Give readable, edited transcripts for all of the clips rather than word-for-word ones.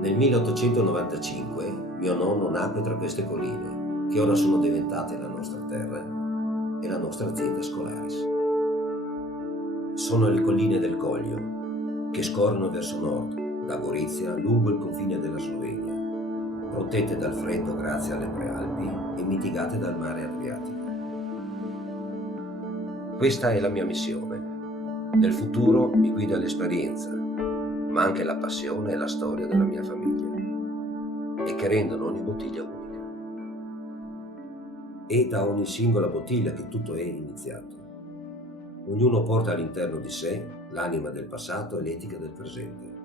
Nel 1895 mio nonno nacque tra queste colline, che ora sono diventate la nostra terra e la nostra azienda Scolaris. Sono le colline del Coglio, che scorrono verso nord, da Gorizia lungo il confine della Slovenia, protette dal freddo grazie alle prealpi e mitigate dal mare Adriatico. Questa è la mia missione. Nel futuro mi guida l'esperienza, ma anche la passione e la storia della mia famiglia, e che rendono ogni bottiglia unica. È da ogni singola bottiglia che tutto è iniziato. Ognuno porta all'interno di sé l'anima del passato e l'etica del presente.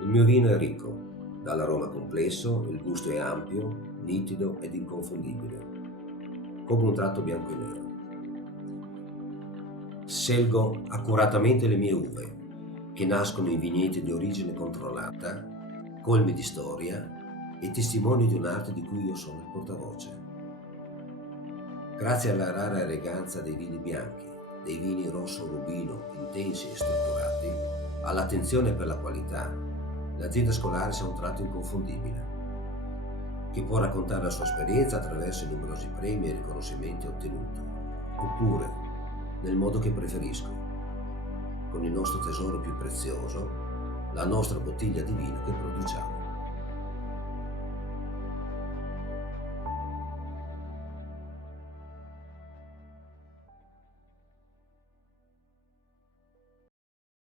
Il mio vino è ricco, dall'aroma complesso, il gusto è ampio, nitido ed inconfondibile, come un tratto bianco e nero. Scelgo accuratamente le mie uve, che nascono in vigneti di origine controllata, colmi di storia e testimoni di un'arte di cui io sono il portavoce. Grazie alla rara eleganza dei vini bianchi, dei vini rosso rubino intensi e strutturati, all'attenzione per la qualità, l'azienda Scolaris ha un tratto inconfondibile, che può raccontare la sua esperienza attraverso i numerosi premi e riconoscimenti ottenuti, oppure, nel modo che preferisco, con il nostro tesoro più prezioso, la nostra bottiglia di vino che produciamo.